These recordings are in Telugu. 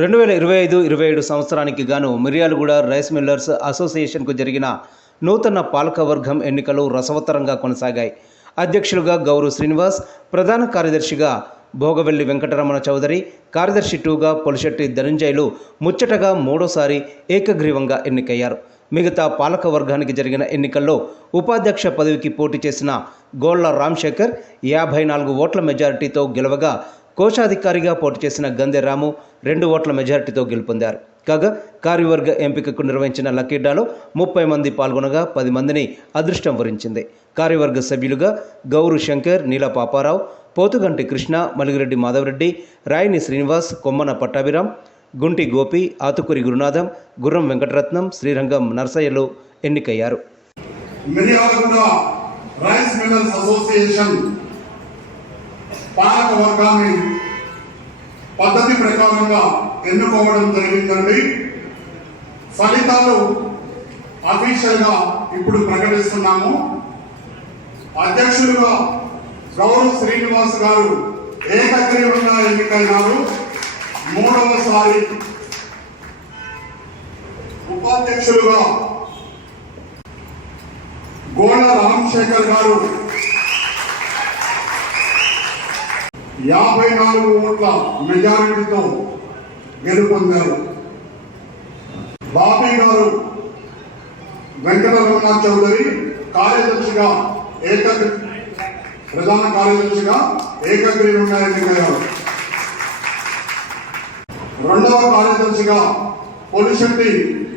రెండు వేల ఇరవై ఐదు ఇరవై ఏడు సంవత్సరానికి గాను మిర్యాలగూడ రైస్ మిల్లర్స్ అసోసియేషన్కు జరిగిన నూతన పాలకవర్గం ఎన్నికలు రసవత్తరంగా కొనసాగాయి. అధ్యక్షులుగా గౌరవ్ శ్రీనివాస్ ప్రధాన కార్యదర్శిగా భోగవెల్లి వెంకటరమణ చౌదరి కార్యదర్శి టూగా పొలిశెట్టి ధనంజయులు ముచ్చటగా మూడోసారి ఏకగ్రీవంగా ఎన్నికయ్యారు. మిగతా పాలక వర్గానికి జరిగిన ఎన్నికల్లో ఉపాధ్యక్ష పదవికి పోటీ చేసిన గోళ్ళ రామ్శేఖర్ యాభై నాలుగు ఓట్ల మెజారిటీతో గెలవగా కోశాధికారిగా పోటీ చేసిన గందె రాము రెండు ఓట్ల మెజారిటీతో గెలుపొందారు. కాగా కార్యవర్గ ఎంపికకు నిర్వహించిన లక్కీడ్డాలో ముప్పై మంది పాల్గొనగా పది మందిని అదృష్టం వరించింది. కార్యవర్గ సభ్యులుగా గౌరు శంకర్ నీల పాపారావు పోతుగంటి కృష్ణ మలిగిరెడ్డి మాధవరెడ్డి రాయిని శ్రీనివాస్ కొమ్మన పట్టాభిరాం గుంటి గోపి ఆతుకూరి గురునాథం గుర్రం వెంకటరత్నం శ్రీరంగం నర్సయ్యలు ఎన్నికయ్యారు. రైస్ మిల్లర్స్ అసోసియేషన్ పాలక వర్గాన్ని పద్ధతి ప్రకారంగా ఎన్నుకోవడం జరిగిందండి. ఫలితాలు అఫీషియల్గా ఇప్పుడు ప్రకటిస్తున్నాము. అధ్యక్షులుగా గౌరవ్ శ్రీనివాస్ గారు ఏకగ్రీవంగా ఎన్నికైనారు. మూడవసారి ఉపాధ్యక్షులుగా గోళ రామశేఖర్ గారు యాభై నాలుగు ఓట్ల మెజారిటీతో గెలుపొందారు. బాబీ గారు వెంకటరమణ చౌదరి కార్యదర్శిగా ఏక ప్రధాన కార్యదర్శిగా ఏకగ్రీవంగా ఎన్నికయ్యారు రెండవ కార్యదర్శిగా పొలిశెట్టి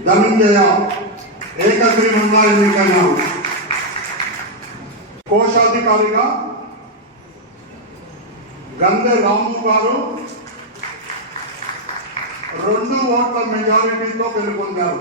ధనంజయ ఏకగ్రీవంగా ఎన్నికయ్యారు కోశాధికారిగా గంధ రాము గారు రెండు ఓట్ల మెజారిటీతో గెలుపొందారు.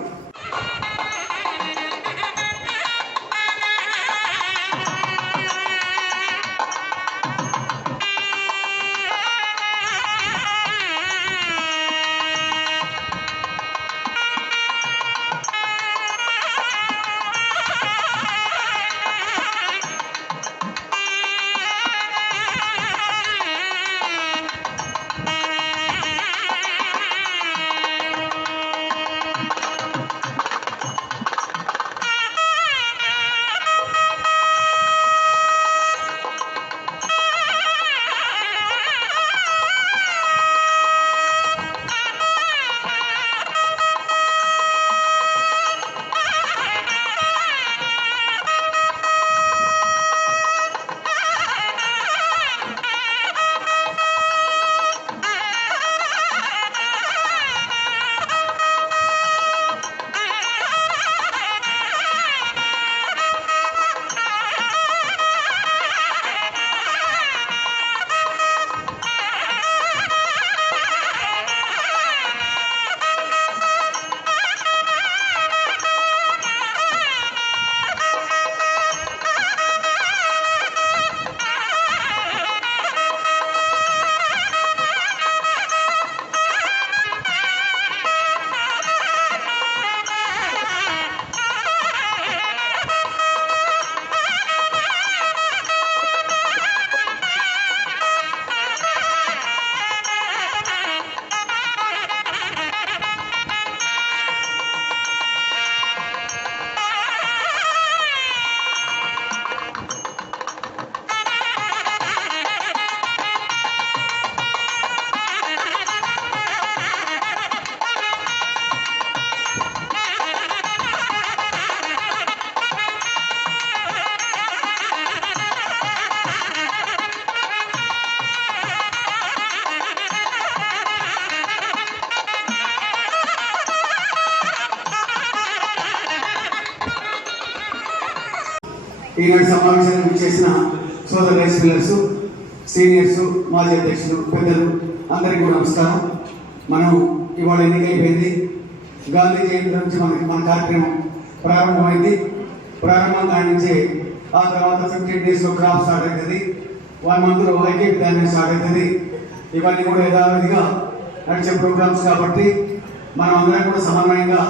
ఈనాటి సమావేశానికి చేసిన సోదర రైస్ మిల్లర్స్ సీనియర్స్ మాజీ అధ్యక్షులు పెద్దలు అందరికీ కూడా నమస్కారం. మనం ఇవాళ ఎన్నికైపోయింది గాంధీ జయంతి నుంచి మనకి మన కార్యక్రమం ప్రారంభమైంది. ప్రారంభం కాడి నుంచి ఆ తర్వాత ఫిఫ్టీన్ డేస్లో క్రాప్ స్టార్ట్ అవుతుంది. వన్ మంత్లో ఐకేపీ ధాన్యం స్టార్ట్ అవుతుంది. ఇవన్నీ కూడా యథావిధిగా నడిచే ప్రోగ్రామ్స్ కాబట్టి మనం అందరం కూడా సమన్వయంగా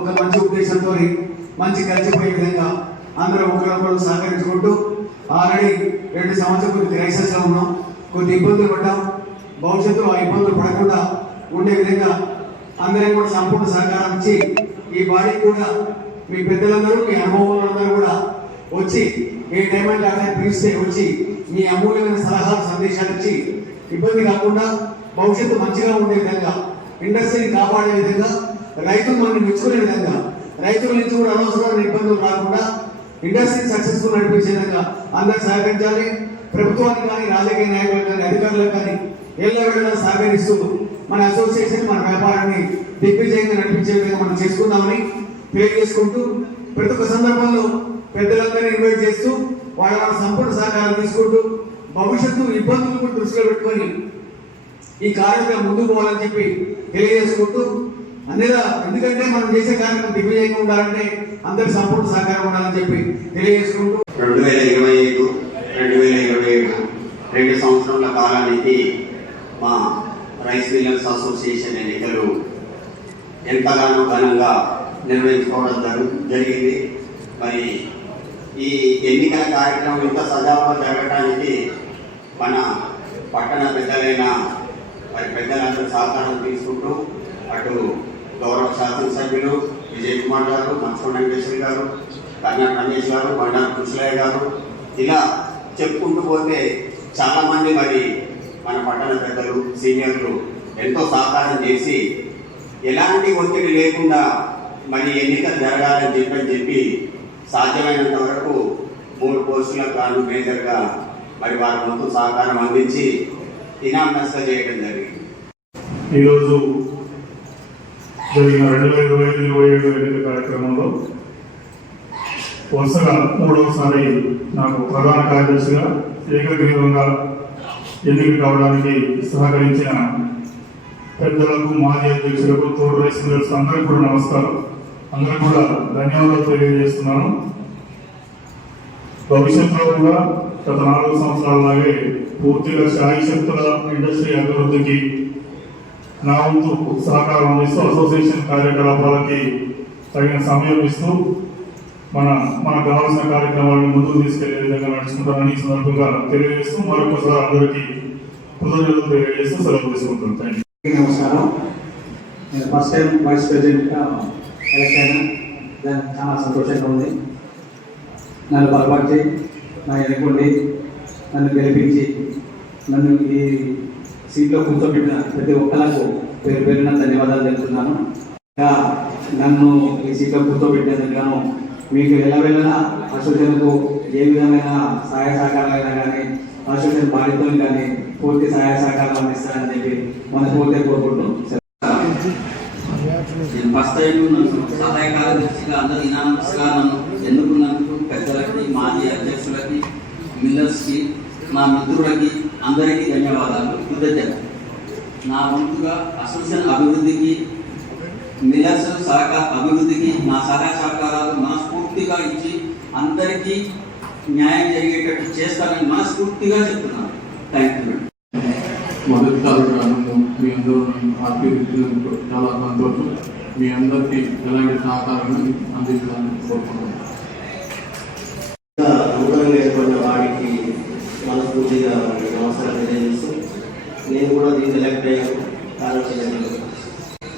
ఒక మంచి ఉద్దేశంతో మంచి కలిసిపోయే విధంగా అందరూ ఒకరికొకరు సహకరించుకుంటూ ఆల్రెడీ రెండు సంవత్సరాలు కొద్ది క్రైసిస్లో ఉన్నాం. కొద్ది ఇబ్బందులు పడ్డాం. భవిష్యత్తులో ఆ ఇబ్బందులు పడకుండా ఉండే విధంగా అందరం కూడా సంపూర్ణ సహకారం ఇచ్చి ఈ బాడీకి కూడా మీ పెద్దలందరూ మీ అనుభవాలందరూ కూడా వచ్చి ఏ టైం అంటే పిలిస్తే వచ్చి మీ అమూల్యమైన సలహాలు సందేశాలు ఇచ్చి ఇబ్బంది కాకుండా భవిష్యత్తు మంచిగా ఉండే విధంగా ఇండస్ట్రీని కాపాడే విధంగా రైతులు మనం మెచ్చుకునే విధంగా రైతుల నుంచి కూడా అనవసరమైన ఇబ్బందులు రాకుండా ఇండస్ట్రీ సక్సెస్ఫుల్ నడిపించే విధంగా అందరూ సహకరించాలి. ప్రభుత్వానికి కానీ రాజకీయ నాయకులకు కానీ అధికారులకు కానీ ఎల్ల వేళ సహకరిస్తూ మన అసోసియేషన్ మన వ్యాపారాన్ని దిగ్విజయంగా నడిపించే విధంగా మనం చేసుకుందామని తెలియజేసుకుంటూ ప్రతి ఒక్క సందర్భంలో పెద్దలందరినీ ఇన్వైట్ చేస్తూ వాళ్ళ వాళ్ళ సంపూర్ణ సహకారం తీసుకుంటూ భవిష్యత్తు ఇబ్బందులు కూడా దృష్టిలో పెట్టుకొని ఈ కార్యక్రమం ముందుకు పోవాలని చెప్పి తెలియజేసుకుంటూ అందులో ఎందుకంటే మనం చేసే కార్యక్రమం తెలిపించకుండా అంటే అందరి సపోర్ట్ సహకారం ఉండాలని చెప్పి తెలియజేసుకుంటూ రెండు వేల ఇరవై ఐదు రెండు వేల ఇరవై ఏడు రెండు సంవత్సరాల కాలానికి మా రైస్ మిల్లర్స్ అసోసియేషన్ ఎన్నికలు ఎంతగానో ఘనంగా నిర్వహించుకోవడం జరుగు జరిగింది. మరి ఈ ఎన్నికల కార్యక్రమం ఇంత సజావుగా జరగడానికి మన పట్టణ పెద్దలైన మరి పెద్దలందరూ సహకారం తీసుకుంటూ అటు గౌరవ శాసనసభ్యులు విజయ్ కుమార్ గారు మన్సూర్ వెంకటేశ్వర గారు కన్నా రమేష్ గారు బండారు కృష్ణయ్య గారు. ఇలా చెప్పుకుంటూ పోతే చాలామంది మరి మన పట్టణ పెద్దలు సీనియర్లు ఎంతో సహకారం చేసి ఎలాంటి ఒత్తిడి లేకుండా మరి ఎన్నిక జరగాలని చెప్పని చెప్పి సాధ్యమైనంత వరకు మూడు పోస్టులకు గాను మేజర్గా మరి వారి వంతు సహకారం అందించి ఇనామస్గా చేయడం జరిగింది. ఈరోజు జరిగిన రెండు వేల ఇరవై ఐదు ఇరవై ఏడు ఎన్నికల కార్యక్రమంలో వరుసగా మూడవసారి నాకు ప్రధాన కార్యదర్శిగా ఏకగ్రీవంగా ఎన్నిక కావడానికి సహకరించిన పెద్దలకు మాజీ అధ్యక్షులకు తోడు రైస్ మిల్లర్స్ అందరికీ కూడా నమస్కారం. అందరూ కూడా ధన్యవాదాలు తెలియజేస్తున్నాను. భవిష్యత్తులో కూడా గత నాలుగు సంవత్సరాలలాగే పూర్తిగా శాయి శక్తుల ఇండస్ట్రీ అభివృద్ధికి నా వంతు సహకారం అందిస్తూ అసోసియేషన్ కార్యకలాపాలకి తగిన సమయం ఇస్తూ మన మనకు కావాల్సిన కార్యక్రమాలను ముందుకు తీసుకెళ్ళే విధంగా నడుచుకుంటానని ఈ సందర్భంగా తెలియజేస్తూ మరొకసారి అందరికీ కృతజ్ఞతలు తెలియజేస్తూ సెలవు తీసుకుంటాను థ్యాంక్ యూ నమస్కారం. నేను ఫస్ట్ టైం వైస్ ప్రెసిడెంట్గా ఎలక్ట్ అయినా దానికి చాలా సంతోషంగా ఉంది. నన్ను బలపరిచి నా ఎన్నుకోండి నన్ను గెలిపించి నన్ను ఈ సీట్లో కూర్చోబెట్టిన ప్రతి ఒక్కలకు పేరు పేరున ధన్యవాదాలు తెలుపుతున్నాను. ఇంకా నన్ను ఈ సీట్లో కూర్చోబెట్టినందుకు గాను మీకు ఎలా వెళ్ళినా అసోసియేషన్కు ఏ విధమైన సహాయ సహకారాలైనా కానీ అసోసియేషన్ బాధ్యతలు కానీ పూర్తి సహాయ సహకారాలు అందిస్తారని చెప్పి మనస్ఫూర్తిగా కోరుకుంటూ నేను ఫస్ట్ టైం సహాయ కార్యదర్శిగా అందరు ఇనామస్గా నన్ను ఎన్నుకున్నందుకు పెద్దలకి మాజీ అధ్యక్షులకి మిల్లర్స్కి నా మిత్రులకి అందరికీ ధన్యవాదాలు. కృతజ్ఞత నా వంతుగా అసోసియేషన్ అభివృద్ధికి మిల్లర్స్ సహకార అభివృద్ధికి నా సహాయ సహకారాలు మనస్ఫూర్తిగా ఇచ్చి అందరికీ న్యాయం జరిగేటట్టు చేస్తానని మనస్ఫూర్తిగా చెప్తున్నాను. థ్యాంక్ యూ మొదటి మీ అందరూ నన్ను ఆశీర్వదించినందుకు చాలా సంతోషం. మీ అందరికీ ఎలాంటి సహకారం అందించాలని కోరుకుంటున్నాను. నూతనంగా ఏర్పడిన వాడికి మనస్ఫూర్తిగా నమస్కారం తెలియజేస్తూ నేను కూడా దీన్ని ఎలక్ట్ అయ్యాను కార్యక్రమంలో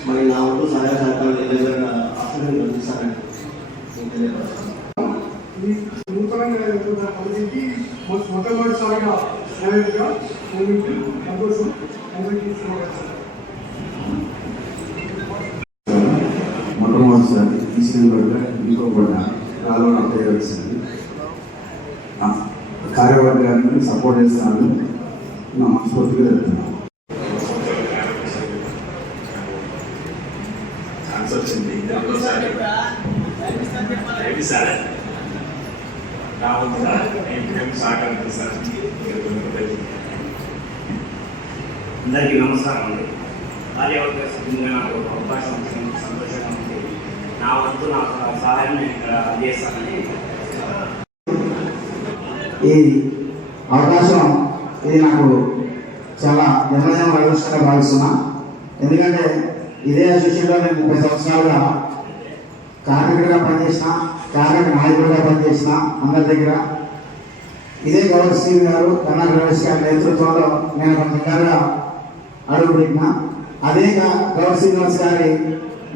మరి నా వంతు సహాయ సహకారం నిజంగా అసలు అందిస్తానని నేను తెలియపరుస్తున్నాను ఈ నూతనంగా ఎదుర్కొన్న పరిధికి మొ- మొట్టమొదటిసారిగా నాయకుడిగా నేను సంతోషం అందరికీ శుభాకాంక్షలు మొట్టమొదటిసారి తీసుకుని ఇంకోబడ్డ కాలువను అప్లై చేసింది కార్యవర్గాన్ని సపోర్ట్ చేస్తాను నా మనస్ఫూర్తిగా చెప్తున్నాను. అందరికీ నమస్కారం అండి. కార్యవర్గ సభ్యులుగా నాకు అవకాశం ఇచ్చినందుకు నా వంతు నా సహాయం నేను ఇక్కడ చేస్తానని ఈ అవకాశం ఇది నాకు చాలా జన్మదిన అదృష్టంగా భావిస్తున్నా. ఎందుకంటే ఇదే అసోసియేషన్లో నేను ముప్పై సంవత్సరాలుగా కార్మికుడిగా పనిచేసిన కార్మిక నాయకుడిగా పనిచేసిన అందరి దగ్గర. ఇదే గౌరవ్ సింగ్ గారు కన్నా రమేష్ గారి నేతృత్వంలో నేను కొంత మెంబర్గా అడుగు పెట్టిన అదే గా- గౌరవ శ్రీనివాస్ గారి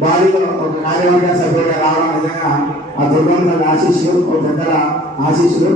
బాడీలో ఒక కార్యవర్గ సభ్యుడిగా రావడం నిజంగా ఆ దుర్గంధ ఆశీస్సులు ఒక పెద్దల ఆశీస్సులు.